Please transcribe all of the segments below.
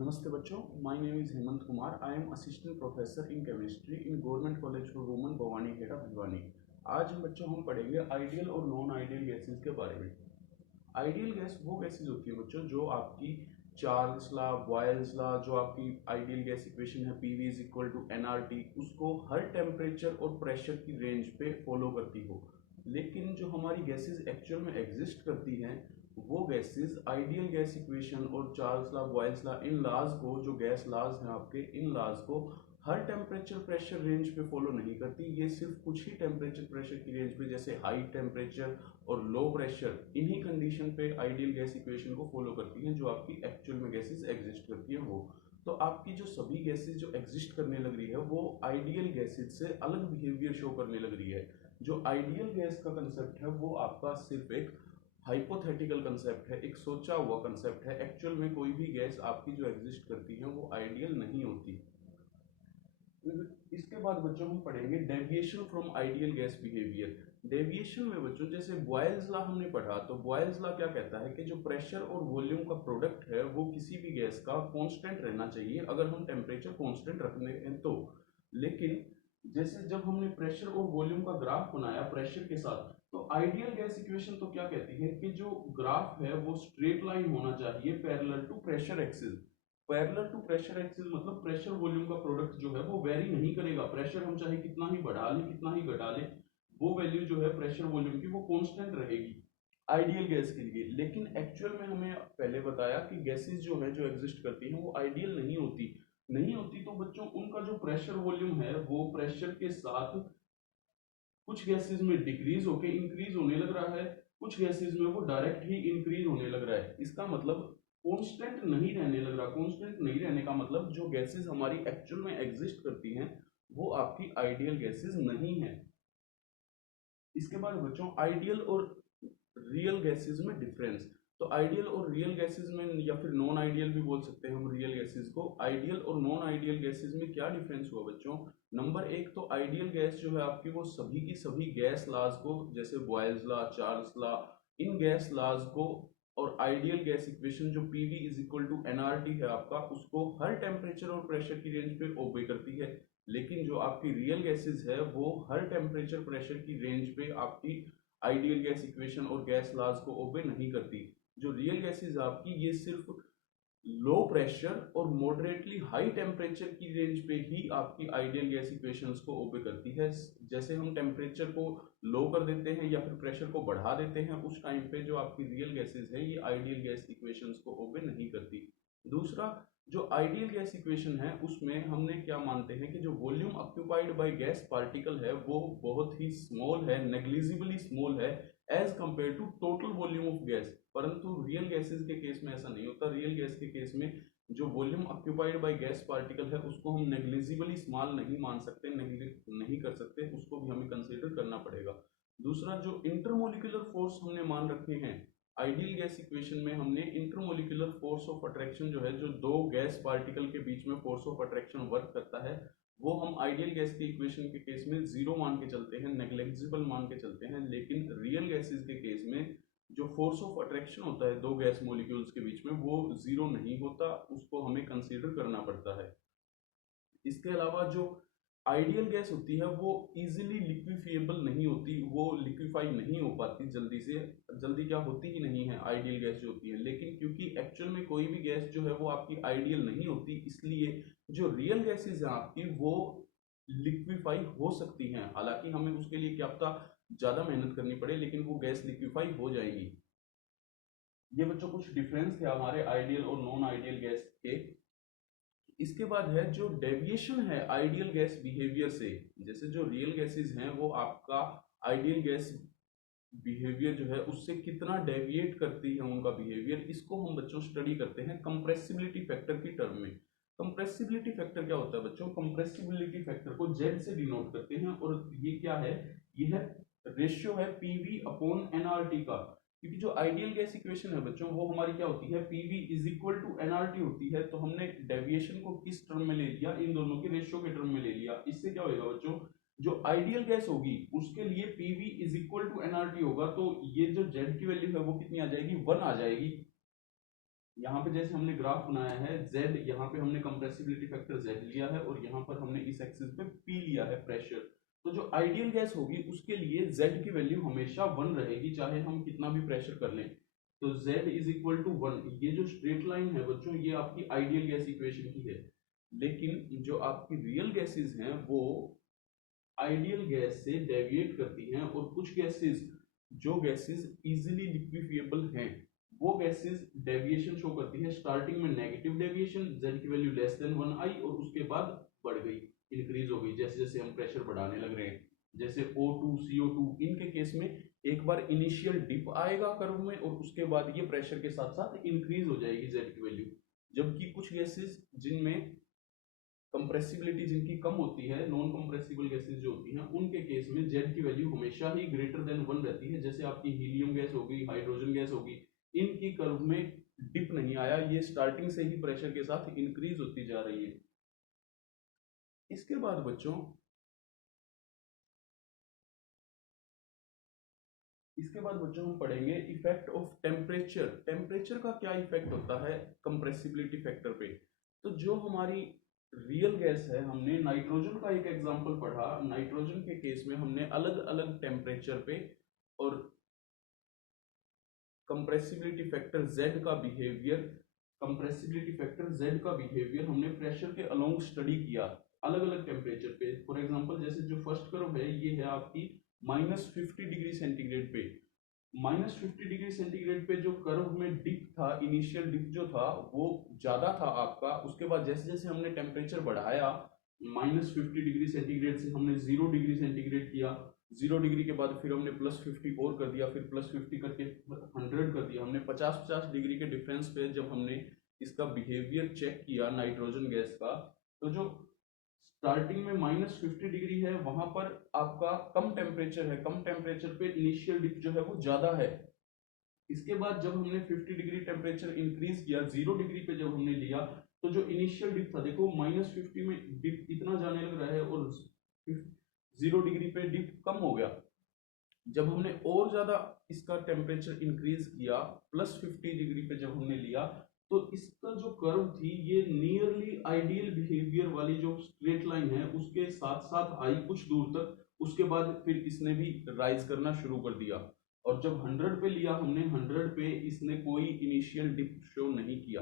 नमस्ते बच्चों, my name is Hemant Kumar. I am assistant professor in chemistry in government college for women Bhawani Kheda Bhiwani. आज बच्चों हम पढ़ेंगे आइडियल और नॉन आइडियल गैसेस के बारे में। आइडियल गैस वो गैसेस होती है बच्चों जो आपकी चार्ल्स लॉ, बॉयल्स लॉ, जो आपकी आइडियल गैस इक्वेशन है PV is equal to NRT, उसको हर टेम्परेचर और प्रेशर की रेंज पे फॉलो करती हो। लेकिन जो हमारी गैसेस एक्चुअल में एग्जिस्ट करती हैं वो गैसेस आइडियल गैस इक्वेशन और चार्ल्स लॉ, बॉयल्स लॉ, इन लॉज को, जो गैस लॉज हैं आपके, इन लॉज को हर टेम्परेचर प्रेशर रेंज पे फॉलो नहीं करती। ये सिर्फ कुछ ही टेम्परेचर प्रेशर की रेंज पे, जैसे हाई टेम्परेचर और लो प्रेशर, इन्हीं कंडीशन पे आइडियल गैस इक्वेशन को फॉलो करती हैं जो आपकी एक्चुअल में गैसेस एग्जिस्ट करती हैं वो। तो आपकी जो सभी गैसेस जो एग्जिस्ट करने लग रही है वो आइडियल गैसेस से अलग बिहेवियर शो करने लग रही है। जो आइडियल गैस का कंसेप्ट है वो आपका सिर्फ एक हाइपोथेटिकल कंसेप्ट है, एक सोचा हुआ कंसेप्ट है। एक्चुअल में कोई भी गैस आपकी जो एग्जिस्ट करती है वो आइडियल नहीं होती। इसके बाद बच्चों हम पढ़ेंगे deviation from ideal gas behaviour. Deviation में बच्चों जैसे बॉयल्स लॉ हमने पढ़ा, तो बॉयल्स लॉ क्या कहता है कि जो प्रेशर और वॉल्यूम का प्रोडक्ट है वो किसी भी गैस का कांस्टेंट रहना चाहिए अगर हम टेम्परेचर कांस्टेंट रखने हैं तो। लेकिन जैसे जब हमने प्रेशर और वॉल्यूम का ग्राफ बनाया प्रेशर के साथ, तो आइडियल गैस इक्वेशन तो क्या कहती है कि जो ग्राफ है वो स्ट्रेट लाइन होना चाहिए parallel to pressure axis. Parallel to pressure axis मतलब प्रेशर वॉल्यूम का प्रोडक्ट जो है वो वेरी नहीं करेगा। प्रेशर हम चाहे कितना ही बढ़ा ले, कितना ही घटा ले, वो वैल्यू जो है प्रेशर वॉल्यूम की वो कांस्टेंट रहेगी आइडियल गैस के लिए। लेकिन एक्चुअल में हमें पहले बताया कि गैसेस जो है जो एग्जिस्ट करती हैं वो आइडियल नहीं होती। तो बच्चों उनका जो प्रेशर वॉल्यूम है वो प्रेशर के साथ कुछ गैसेस में डिक्रीज होके इंक्रीज होने लग रहा है, कुछ गैसेस में वो डायरेक्ट ही इंक्रीज होने लग रहा है। इसका मतलब कांस्टेंट नहीं रहने लग रहा। कांस्टेंट नहीं रहने का मतलब जो गैसेस हमारी एक्चुअल में एग्जिस्ट करती हैं वो आपकी आइडियल गैसेस नहीं है। इसके बाद बच्चों आइडियल और रियल गैसेस में डिफरेंस। तो आइडियल और रियल गैसेस में, या फिर नॉन आइडियल भी बोल सकते हैं हम रियल गैसेस को, आइडियल और नॉन आइडियल गैसेस में क्या डिफरेंस हुआ बच्चों। नंबर एक, तो आइडियल गैस जो है आपकी वो सभी की सभी गैस लॉज को, जैसे बॉयल्स लॉ, चार्ल्स लॉ, इन गैस लॉज को और आइडियल गैस इक्वेशन जो PV is equal to NRT है आपका, उसको हर टेम्परेचर और प्रेशर की रेंज पे ओबे करती है। लेकिन जो आपकी रियल गैसेस है वो हर टेम्परेचर प्रेशर की रेंज पे आपकी आइडियल गैस इक्वेशन और गैस लॉज को ओबे नहीं करती। जो रियल गैसेस आपकी ये सिर्फ लो प्रेशर और मॉडरेटली हाई टेम्परेचर की रेंज पे ही आपकी आइडियल गैस इक्वेशंस को ओबे करती है। जैसे हम टेम्परेचर को लो कर देते हैं या फिर प्रेशर को बढ़ा देते हैं, उस टाइम पे जो आपकी रियल गैसेस है ये आइडियल गैस इक्वेशंस को ओबे नहीं करती। दूसरा, जो आइडियल गैस इक्वेशन है उसमें हमने क्या मानते हैं कि जो volume occupied by gas particle है वो बहुत ही स्मॉल है, नेग्लिजिबली स्मॉल है as compare to total volume of gas. परंतु रियल गैसेस के केस में ऐसा नहीं होता। रियल गैस के केस में जो volume occupied by gas particle है उसको हम नेग्लिजिबली स्मॉल नहीं मान सकते, नेग्लेक्ट नहीं कर सकते, उसको भी हमें कंसीडर करना पड़ेगा। दूसरा, जो इंटरमोलिकुलर फोर्स हमने मान रखे हैं आइडियल गैस इक्वेशन में, हमने इंटरमोलिकुलर फोर्स ऑफ अट्रैक्शन जो है, जो दो गैस पार्टिकल के बीच में फोर्स ऑफ अट्रैक्शन वर्क करता है, वो हम आइडियल गैस के इक्वेशन के केस में जीरो मान के चलते हैं, नेग्लेक्जिबल मान के चलते हैं। लेकिन रियल गैसेस के केस में जो फोर्स ऑफ अट्रैक्शन होता है दो गैस मॉलिक्यूल्स के बीच में वो जीरो नहीं होता, उसको हमें कंसीडर करना पड़ता है। इसके अलावा जो आइडियल गैस होती है वो इजीली लिक्विफिएबल नहीं होती, वो लिक्विफाई नहीं हो पाती जल्दी से, जल्दी क्या होती ही नहीं है आइडियल गैस जो होती है। लेकिन क्योंकि एक्चुअल में कोई भी गैस जो है वो आपकी आइडियल नहीं होती, इसलिए जो रियल गैसेस है आपकी वो लिक्विफाई हो सकती हैं। हालांकि हमें उसके लिए क्या पता ज्यादा मेहनत करनी पड़े, लेकिन वो गैस लिक्विफाई हो जाएगी। ये बच्चों कुछ डिफरेंस थे हमारे आइडियल और नॉन आइडियल गैस के। इसके बाद है जो डेविएशन है आइडियल गैस बिहेवियर से। जैसे जो रियल गैसेस हैं वो आपका आइडियल गैस बिहेवियर जो है उससे कितना डेविएट करती है उनका बिहेवियर, इसको हम बच्चों स्टडी करते हैं कंप्रेसिबिलिटी फैक्टर की टर्म में। कंप्रेसिबिलिटी फैक्टर क्या होता है बच्चों, कंप्रेसिबिलिटी फैक्टर को जेड से डिनोट करते हैं और ये क्या है, ये है रेशियो है पीवी अपॉन एनआरटी का। क्योंकि जो आइडियल गैस इक्वेशन है बच्चों वो हमारी क्या होती है, PV is equal to NRT होती है। तो हमने डेविएशन को किस टर्म में ले लिया, इन दोनों के रेशियो के टर्म में ले लिया। इससे क्या होगा बच्चों, जो आइडियल गैस होगी उसके लिए PV is equal to NRT होगा, तो ये जो जेड की वैल्यू है वो कितनी आ जाएगी, 1 आ जाएगी। यहाँ पे जैसे हमने ग्राफ बनाया है z, यहाँ पे हमने कंप्रेसिबिलिटी फैक्टर z लिया है और यहाँ पर हमने इस एक्सिस पे p लिया है प्रेशर। तो जो आइडियल गैस होगी उसके लिए z की वैल्यू हमेशा 1 रहेगी, चाहे हम कितना भी प्रेशर कर लें। तो z इज इक्वल टू 1। ये जो स्ट्रेट लाइन है बच्चों, ये आपकी आइडियल गैस इक्वेशन की है। लेकिन जो आपकी रियल गैसेस हैं वो आइडियल गैस से डेविएट करती हैं, और कुछ गैसेस, जो गैसेस इजीली लिक्विफिएबल हैं, वो गैसेस डेविएशन शो करती है। स्टार्टिंग में नेगेटिव डेविएशन, z की वैल्यू लेस देन 1i, और उसके बाद बढ़ गई, इंक्रीज हो गई जैसे जैसे हम प्रेशर बढ़ाने लग रहे हैं। जैसे O2, CO2, इनके केस में एक बार इनिशियल डिप आएगा कर्व में, और उसके बाद ये प्रेशर के साथ साथ इंक्रीज हो जाएगी z की वैल्यू। जबकि कुछ गैसेस जिनमें कंप्रेसिबिलिटी जिनकी कम होती है, नॉन कंप्रेसिबल गैसेस जो होती हैं, उनके केस में z की वैल्यू हमेशा ही ग्रेटर देन 1 रहती है। जैसे आपकी हीलियम गैस होगी, हाइड्रोजन गैस होगी, इनकी कर्व में डिप नहीं आया, ये स्टार्टिंग से ही प्रेशर के साथ इंक्रीज होती जा रही है। इसके बाद बच्चों हम पढ़ेंगे इफेक्ट ऑफ टेम्परेचर। टेम्परेचर का क्या इफेक्ट होता है कंप्रेसिबिलिटी फैक्टर पे। तो जो हमारी रियल गैस है, हमने नाइट्रोजन का एक एग्जांपल पढ़ा। नाइट्रोजन के केस में हमने अलग अलग टेम्परेचर पे और कंप्रेसिबिलिटी फैक्टर Z का बिहेवियर, हमने प्रेशर के अलोंग स्टडी किया अलग अलग टेम्परेचर पे। फॉर एग्जांपल जैसे जो फर्स्ट कर्व है, ये है आपकी -50 डिग्री सेंटीग्रेड पे। -50 डिग्री सेंटीग्रेड पे जो कर्व में डिप था, इनिशियल डिप जो था वो ज्यादा था आपका। उसके बाद जैसे जैसे हमने टेम्परेचर बढ़ाया, -50 डिग्री सेंटीग्रेड से हमने 0 डिग्री सेंटीग्रेड किया, 0 डिग्री के बाद फिर हमने +50 और कर दिया, फिर +50 करके 100 कर दिया। हमने 50-50 डिग्री के डिफरेंस पे जब हमने इसका बिहेवियर चेक किया नाइट्रोजन गैस का, तो जो स्टार्टिंग में -50 डिग्री है, वहां पर आपका कम टेम्परेचर है, कम टेम्परेचर पे इनिशियल डिप जो है वो ज्यादा है। इसके बाद जब हमने 50 डिग्री टेम्परेचर इंक्रीज किया, 0 डिग्री पे जब हमने लिया, तो जो इनिशियल डिप था, देखो -50 में डिप इतना जाने लग रहा है और 0 डिग्री पे डिप कम हो गया। जब हमने और ज्यादा इसका टेम्परेचर इंक्रीज किया, +50 डिग्री पे जब हमने लिया, तो इसका जो कर्व थी ये नियरली आइडियल बिहेवियर वाली जो स्ट्रेट लाइन है उसके साथ साथ आई कुछ दूर तक। उसके बाद फिर इसने भी राइज करना शुरू कर दिया, और जब 100 पे लिया हमने, 100 पे इसने कोई इनिशियल डिप शो नहीं किया।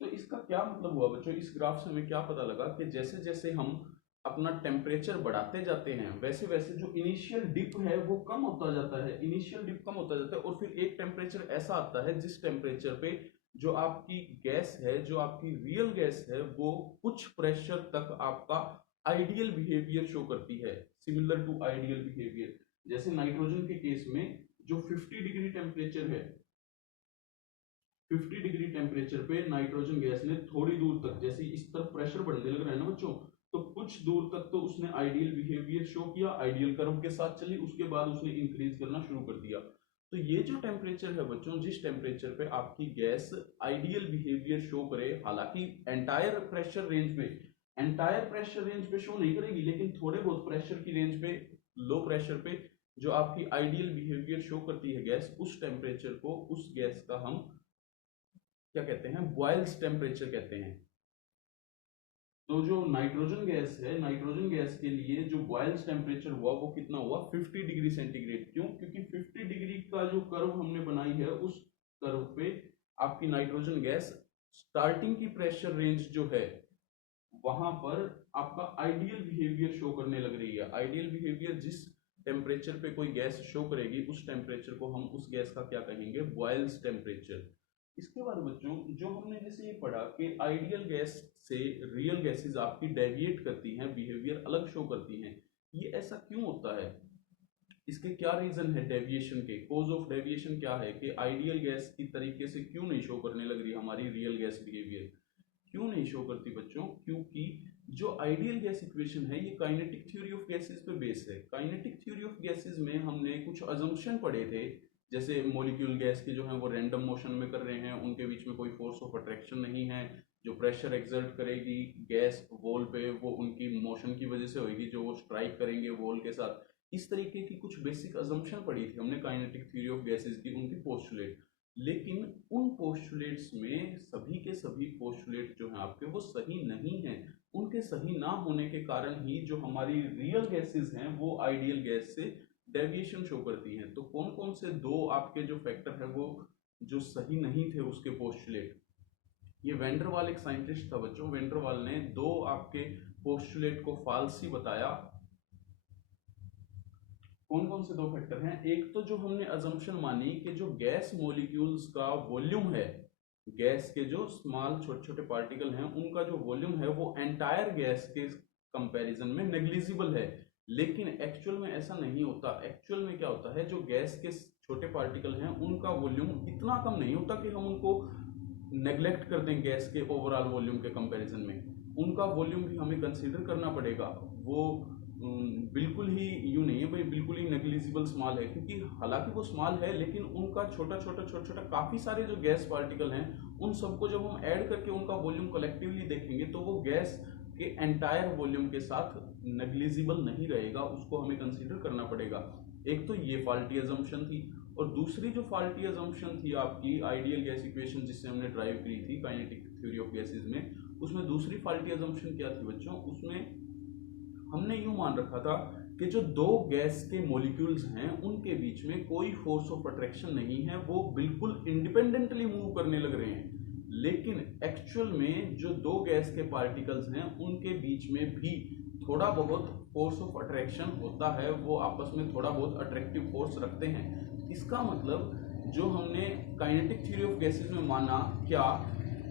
तो इसका क्या मतलब हुआ बच्चों, इस ग्राफ से हमें क्या पता लगा कि जैसे जैसे हम अपना टेम्परेचर बढ़ाते जाते हैं, वैसे वैसे जो इनिशियल डिप है वो कम होता जाता है, इनिशियल डिप कम होता जाता है, और फिर एक टेम्परेचर ऐसा आता है जिस टेम्परेचर पे जो आपकी गैस है, जो आपकी रियल गैस है, वो कुछ प्रेशर तक आपका आइडियल बिहेवियर शो करती है, सिमिलर टू आइडियल बिहेवियर। जैसे नाइट्रोजन के केस में जो 50 डिग्री टेम्परेचर है, 50 डिग्री टेम्परेचर पे नाइट्रोजन गैस ने थोड़ी दूर तक, जैसे इस तरफ प्रेशर बढ़ने लग रहा है ना बच्चों, तो कुछ दूर तक तो उसने आइडियल बिहेवियर शो किया, आइडियल कर्व के साथ चली, उसके बाद उसने इंक्रीज करना शुरू कर दिया। तो ये जो टेम्परेचर है बच्चों, जिस टेम्परेचर पे आपकी गैस आइडियल बिहेवियर शो करे, हालांकि एंटायर प्रेशर रेंज पे शो नहीं करेगी, लेकिन थोड़े बहुत प्रेशर की रेंज पे, लो प्रेशर पे जो आपकी आइडियल बिहेवियर शो करती है गैस, उस टेम्परेचर को, उस गैस का हम क्या कहते हैं, बॉयल्स टेम्परेचर कहते हैं। तो जो नाइट्रोजन गैस है, नाइट्रोजन गैस के लिए जो बॉयल्स टेम्परेचर हुआ वो कितना हुआ, 50 डिग्री सेंटीग्रेड। क्यों? क्योंकि 50 डिग्री का जो कर्व हमने बनाई है, उस कर्व पे आपकी नाइट्रोजन गैस स्टार्टिंग की प्रेशर रेंज जो है वहां पर आपका आइडियल बिहेवियर शो करने लग रही है। आइडियल बिहेवियर जिस टेम्परेचर पे कोई गैस शो करेगी, उस टेम्परेचर को हम उस गैस का क्या कहेंगे, बॉयल्स टेम्परेचर। इसके बाद बच्चों जो हमने जैसे ये पढ़ा कि आइडियल गैस से रियल गैसेस आपकी डेविएट करती हैं, बिहेवियर अलग शो करती हैं। ये ऐसा क्यों होता है, इसके क्या रीजन है डेविएशन के, कॉज ऑफ डेविएशन क्या है कि आइडियल गैस की तरीके से क्यों नहीं शो करने लग रही हमारी रियल गैस बिहेवियर, क्यों नहीं शो करती बच्चों? क्योंकि जो आइडियल गैस इक्वेशन है ये काइनेटिक थ्योरी ऑफ गैसेस पे बेस है। काइनेटिक थ्योरी ऑफ गैसेस में हमने कुछ अजम्पशन पढ़े थे, जैसे मॉलिक्यूल गैस के जो है वो रैंडम मोशन में कर रहे हैं, उनके बीच में कोई फोर्स ऑफ अट्रैक्शन नहीं है, जो प्रेशर एक्सर्ट करेगी गैस वॉल पे वो उनकी मोशन की वजह से होगी, जो वो स्ट्राइक करेंगे वॉल के साथ। इस तरीके की कुछ बेसिक अजम्पशन पढ़ी थी हमने काइनेटिक थ्योरी ऑफ गैसेस की, उनकी पोस्टुलेट। लेकिन उन पोस्टुलेट्स में सभी के सभी पोस्टुलेट जो हैं आपके वो सही नहीं हैं। उनके सही ना होने के कारण ही जो हमारी रियल गैसेस हैं वो आइडियल गैस से डेविएशन शो करती हैं। तो कौन कौन से दो आपके जो फैक्टर है वो जो सही नहीं थे उसके पोस्टुलेट, ये वेंडरवाल एक साइंटिस्ट था बच्चों, वेंडरवाल ने दो आपके पोस्टुलेट को फाल्स ही बताया। कौन कौन से दो फैक्टर हैं? एक तो जो हमने अजम्पशन मानी कि जो गैस मॉलिक्यूल्स का वॉल्यूम है, गैस के जो स्मॉल छोटे छोटे पार्टिकल हैं उनका जो वॉल्यूम है वो एंटायर गैस के कंपैरिजन में नेग्लिजिबल है। लेकिन एक्चुअल में ऐसा नहीं होता। एक्चुअल में क्या होता है, जो गैस के छोटे पार्टिकल हैं उनका वॉल्यूम इतना कम नहीं होता कि हम उनको नेग्लेक्ट कर दें गैस के ओवरऑल वॉल्यूम के कंपैरिजन में। उनका वॉल्यूम भी हमें कंसीडर करना पड़ेगा। वो बिल्कुल ही यूं नहीं है भाई बिल्कुल ही नेग्लिजिबल स्मॉल है, क्योंकि हालांकि वो स्मॉल है लेकिन उनका छोटा छोटा छोटा छोटा काफी सारे जो गैस पार्टिकल हैं उन सबको जब हम ऐड करके उनका वॉल्यूम कलेक्टिवली देखेंगे तो वो गैस के एंटायर वॉल्यूम के साथ नेग्लिजिबल नहीं रहेगा, उसको हमें कंसीडर करना पड़ेगा। एक तो ये फाल्टी अजम्पशन थी, और दूसरी जो फाल्टी अजम्पशन थी आपकी आइडियल गैस इक्वेशन जिससे हमने ड्राइव की थी काइनेटिक थ्योरी ऑफ गैसेस में, उसमें दूसरी फाल्टी अजम्पशन क्या थी बच्चों? उसमें हमने यूं मान रखा था कि जो दो गैस के मॉलिक्यूल्स हैं उनके बीच में कोई फोर्स ऑफ अट्रैक्शन नहीं है, वो बिल्कुल इंडिपेंडेंटली मूव करने लग रहे हैं। लेकिन एक्चुअल में जो दो गैस के पार्टिकल्स हैं उनके बीच में भी थोड़ा बहुत फोर्स ऑफ अट्रैक्शन होता है, वो आपस में थोड़ा बहुत अट्रैक्टिव फोर्स रखते हैं। इसका मतलब जो हमने काइनेटिक थ्योरी ऑफ गैसेस में माना क्या,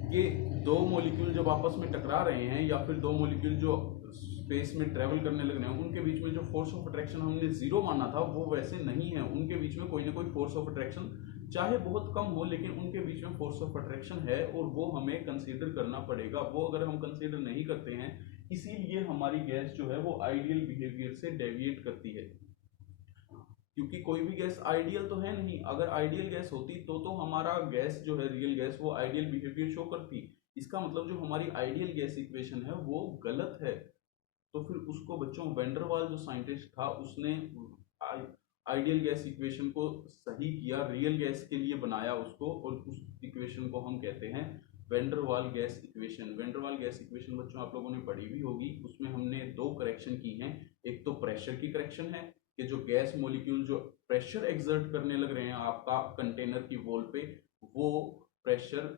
कि दो मॉलिक्यूल जब आपस में टकरा रहे हैं या फिर दो मॉलिक्यूल जो स्पेस में ट्रेवल करने लग रहे हैं उनके बीच में जो फोर्स ऑफ अट्रैक्शन हमने जीरो माना था वो वैसे नहीं है। उनके बीच में कोई ना कोई फोर्स ऑफ अट्रैक्शन चाहे बहुत कम हो लेकिन उनके बीच में फोर्स ऑफ अट्रैक्शन है, और वो हमें कंसीडर करना पड़ेगा। वो अगर हम कंसीडर नहीं करते हैं इसीलिए हमारी गैस जो है वो आइडियल बिहेवियर से डेविएट करती है, क्योंकि कोई भी गैस आइडियल तो है नहीं। अगर आइडियल गैस होती तो हमारा गैस जो है रियल गैस वो आइडियल बिहेवियर शो करती। इसका मतलब जो हमारी आइडियल गैस इक्वेशन है वो गलत है। तो फिर उसको बच्चों वेंडरवाल जो साइंटिस्ट था उसने आइडियल गैस इक्वेशन को सही किया, रियल गैस के लिए बनाया उसको, और उस इक्वेशन को हम कहते हैं van der Waals gas equation. Van der Waals gas equation बच्चों आप लोगों ने पढ़ी भी होगी। उसमें हमने दो करेक्शन की हैं। एक तो प्रेशर की करेक्शन है कि जो गैस मॉलिक्यूल जो प्रेशर एक्सर्ट करने लग रहे हैं आपका कंटेनर की वॉल पे, वो प्रेशर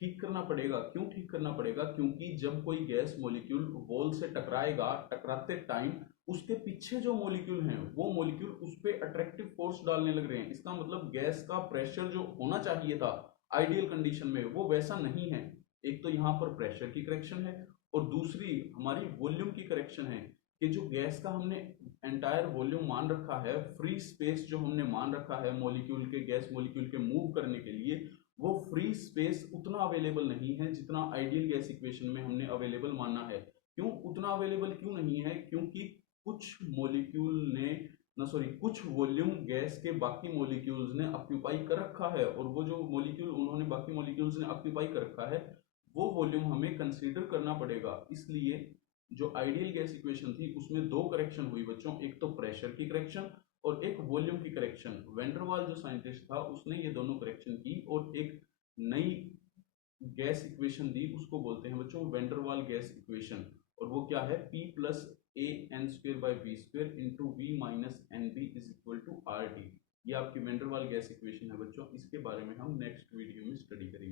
ठीक करना पड़ेगा। क्यों ठीक करना पड़ेगा? क्योंकि जब कोई गैस मॉलिक्यूल वॉल से टकराएगा, टकराते टाइम उसके पीछे जो मॉलिक्यूल हैं वो मॉलिक्यूल उस पे अट्रैक्टिव फोर्स डालने लग रहे हैं। इसका मतलब गैस का प्रेशर जो होना चाहिए था आइडियल कंडीशन में वो वैसा नहीं है। एक तो यहाँ पर प्रेशर की करेक्शन है, और दूसरी हमारी वॉल्यूम की करेक्शन है कि जो गैस का हमने एंटायर वॉल्यूम मान रखा है, फ्री स्पेस जो हमने मान रखा है मॉलिक्यूल के, गैस मॉलिक्यूल के मूव करने के लिए, वो फ्री स्पेस उतना अवेलेबल नहीं है जितना आइडियल गैस इक्वेशन में हमने अवेलेबल माना है। क्यों उतना अवेलेबल क्यों नहीं है? क्योंकि कुछ मॉलिक्यूल ने ना सॉरी कुछ वॉल्यूम गैस के बाकी मॉलिक्यूल्स ने ऑक्यूपाई कर रखा है, और वो जो मॉलिक्यूल उन्होंने बाकी मॉलिक्यूल्स ने ऑक्यूपाई कर रखा है वो वॉल्यूम हमें कंसीडर करना पड़ेगा। इसलिए जो आइडियल गैस इक्वेशन थी उसमें दो करेक्शन हुई बच्चों, एक तो प्रेशर की करेक्शन और एक वॉल्यूम की करेक्शन। वेंडरवाल जो साइंटिस्ट था उसने ये दोनों करेक्शन की और एक नई गैस इक्वेशन दी, उसको बोलते हैं बच्चों वेंडरवाल गैस इक्वेशन। और वो क्या है? P plus A N square by V square into V minus N B is equal to R T. ये आपकी वेंडरवाल गैस इक्वेशन है बच्चों। इसके बारे में हम नेक्स्ट वीडियो में स्टडी करेंगे।